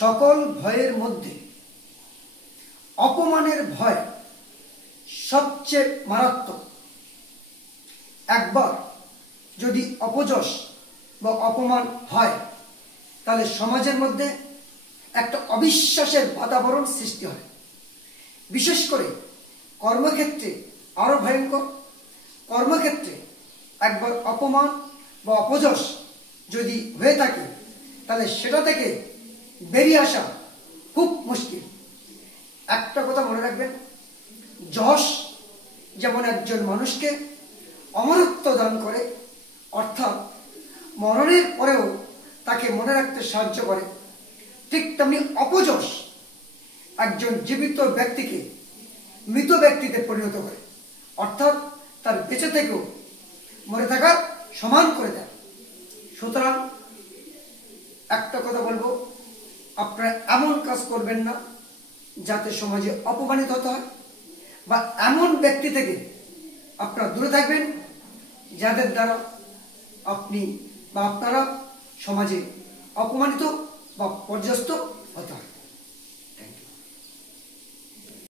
সকল ভয়ের মধ্যে অপমানের ভয় সবচেয়ে মারাত্মক। একবার যদি অপযশ বা অপমান হয় তাহলে সমাজের মধ্যে একটা অবিশ্বাসের বাতাবরণ সৃষ্টি হয়। বিশেষ করে কর্মক্ষেত্রে আরো ভয়ঙ্কর। কর্মক্ষেত্রে একবার অপমান বা অপযশ যদি হয়ে থাকে তাহলে সেটা থেকে বেরিয়ে আসা খুব মুশকিল। একটা কথা মনে রাখবেন, যশ যেমন একজন মানুষকে অমরত্ব দান করে, অর্থাৎ মরণের পরেও তাকে মনে রাখতে সাহায্য করে, ঠিক তেমনি অপযশ একজন জীবিত ব্যক্তিকে মৃত ব্যক্তিতে পরিণত করে, অর্থাৎ তার বেঁচে থেকেও মরে থাকার সমান করে দেয়। সুতরাং একটা কথা বলবো, আপনারা এমন কাজ করবেন না যাতে সমাজে অপমানিত হতে হয়, বা এমন ব্যক্তি থেকে আপনারা দূরে থাকবেন যাদের দ্বারা আপনি বা আপনারা সমাজে অপমানিত বা পর্যস্ত হতে হয়।